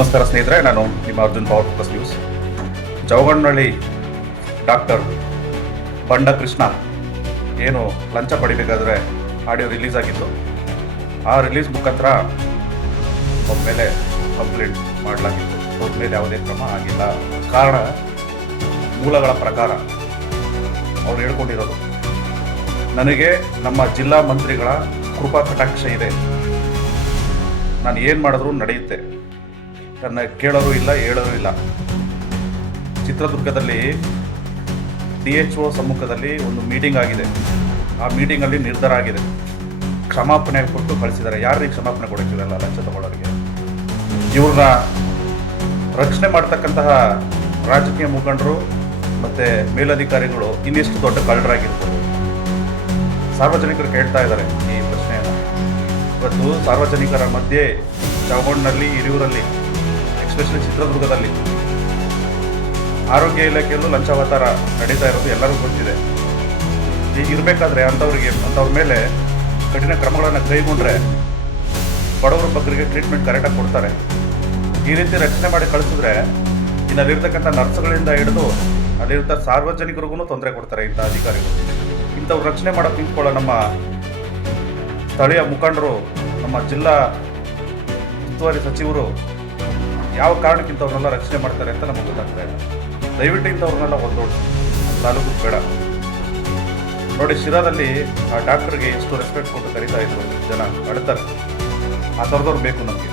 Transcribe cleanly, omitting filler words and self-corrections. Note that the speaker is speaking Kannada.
ನಮಸ್ಕಾರ ಸ್ನೇಹಿತರೆ, ನಾನು ನಿಮ್ಮ Arjun power focus news. Javagannanahalli doctor Banda Krishna ಏನು ಲಂಚ ಪಡಿಬೇಕಾದ್ರೆ ಆಡಿಯೋ ರಿಲೀಸ್ ಆಗಿತ್ತು. ಆ ರಿಲೀಸ್ ಮುಖಾಂತರ ಅವ್ರ ಮೇಲೆ ಕಂಪ್ಲೇಂಟ್ ಮಾಡಲಾಗಿತ್ತು. ಅವ್ರ ಮೇಲೆ ಯಾವುದೇ ಕ್ರಮ ಆಗಿಲ್ಲ. ಕಾರಣ ಮೂಲಗಳ ಪ್ರಕಾರ ಅವ್ರು ಹೇಳ್ಕೊಂಡಿರೋದು, ನನಗೆ ನಮ್ಮ ಜಿಲ್ಲಾ ಮಂತ್ರಿಗಳ ಕೃಪಾ ಕಟಾಕ್ಷ ಇದೆ, ನಾನು ಏನು ಮಾಡಿದ್ರೂ ನಡೆಯುತ್ತೆ, ನನ್ನ ಕೇಳೋರು ಇಲ್ಲ ಹೇಳೋರು ಇಲ್ಲ. ಚಿತ್ರದುರ್ಗದಲ್ಲಿ DHO ಸಮ್ಮುಖದಲ್ಲಿ ಒಂದು ಮೀಟಿಂಗ್ ಆಗಿದೆ. ಆ ಮೀಟಿಂಗಲ್ಲಿ ನಿರ್ಧಾರ ಆಗಿದೆ, ಕ್ಷಮಾಪಣೆ ಕೊಟ್ಟು ಕಳಿಸಿದ್ದಾರೆ. ಯಾರಿಗೆ ಕ್ಷಮಾಪಣೆ ಕೊಡೋಕ್ಕಿರಲ್ಲ ಲಂಚ ತಗೊಳ್ಳೋರಿಗೆ. ಇವ್ರನ್ನ ರಕ್ಷಣೆ ಮಾಡ್ತಕ್ಕಂತಹ ರಾಜಕೀಯ ಮುಖಂಡರು ಮತ್ತು ಮೇಲಧಿಕಾರಿಗಳು ಇನ್ನೆಷ್ಟು ದೊಡ್ಡ ಕಳ್ಳರಾಗಿರ್ಬೋದು. ಸಾರ್ವಜನಿಕರು ಕೇಳ್ತಾ ಇದ್ದಾರೆ ಈ ಪ್ರಶ್ನೆಯನ್ನು. ಇವತ್ತು ಸಾರ್ವಜನಿಕರ ಮಧ್ಯೆ ಜವಗಣ್ಣನಹಳ್ಳಿ, ಹಿರಿಯೂರಲ್ಲಿ, ಎಸ್ಪೆಷಲಿ ಚಿತ್ರದುರ್ಗದಲ್ಲಿ ಆರೋಗ್ಯ ಇಲಾಖೆಯಲ್ಲೂ ಲಂಚಾವತಾರ ನಡೀತಾ ಇರೋದು ಎಲ್ಲರಿಗೂ ಗೊತ್ತಿದೆ. ಹೀಗಿರಬೇಕಾದ್ರೆ ಅಂಥವ್ರ ಮೇಲೆ ಕಠಿಣ ಕ್ರಮಗಳನ್ನು ಕೈಗೊಂಡ್ರೆ ಬಡವರ ಬಗ್ಗರಿಗೆ ಟ್ರೀಟ್ಮೆಂಟ್ ಕರೆಕ್ಟಾಗಿ ಕೊಡ್ತಾರೆ. ಈ ರೀತಿ ರಕ್ಷಣೆ ಮಾಡಿ ಕಳಿಸಿದ್ರೆ ಇನ್ನಲ್ಲಿರ್ತಕ್ಕಂಥ ನರ್ಸ್ಗಳಿಂದ ಹಿಡಿದು ಅಲ್ಲಿರ್ತ ಸಾರ್ವಜನಿಕರಿಗೂ ತೊಂದರೆ ಕೊಡ್ತಾರೆ ಇಂಥ ಅಧಿಕಾರಿಗಳು. ಇಂಥವ್ರು ರಕ್ಷಣೆ ಮಾಡೋಕೆ ನಿಂತ್ಕೊಳ್ಳೋ ನಮ್ಮ ಸ್ಥಳೀಯ ಮುಖಂಡರು, ನಮ್ಮ ಜಿಲ್ಲಾ ಉಸ್ತುವಾರಿ ಸಚಿವರು ಯಾವ ಕಾರಣಕ್ಕಿಂತವ್ರನ್ನೆಲ್ಲ ರಕ್ಷಣೆ ಮಾಡ್ತಾರೆ ಅಂತ ನಮಗೆ ಗೊತ್ತಾಗ್ತಾ ಇಲ್ಲ. ದಯವಿಟ್ಟು ಇಂಥವ್ರನ್ನೆಲ್ಲ ಒಂದೋಡಿಸಿ, ತಾಲೂಕು ಬೇಡ. ನೋಡಿ, ಶಿರಾದಲ್ಲಿ ಆ ಡಾಕ್ಟರ್ಗೆ ಎಷ್ಟು ರೆಸ್ಪೆಕ್ಟ್ ಕೊಟ್ಟು ಕರೀತಾ ಇದ್ರು ಜನ, ಅಳ್ತಾರೆ. ಆ ಥರದವ್ರು ಬೇಕು ನಮಗೆ.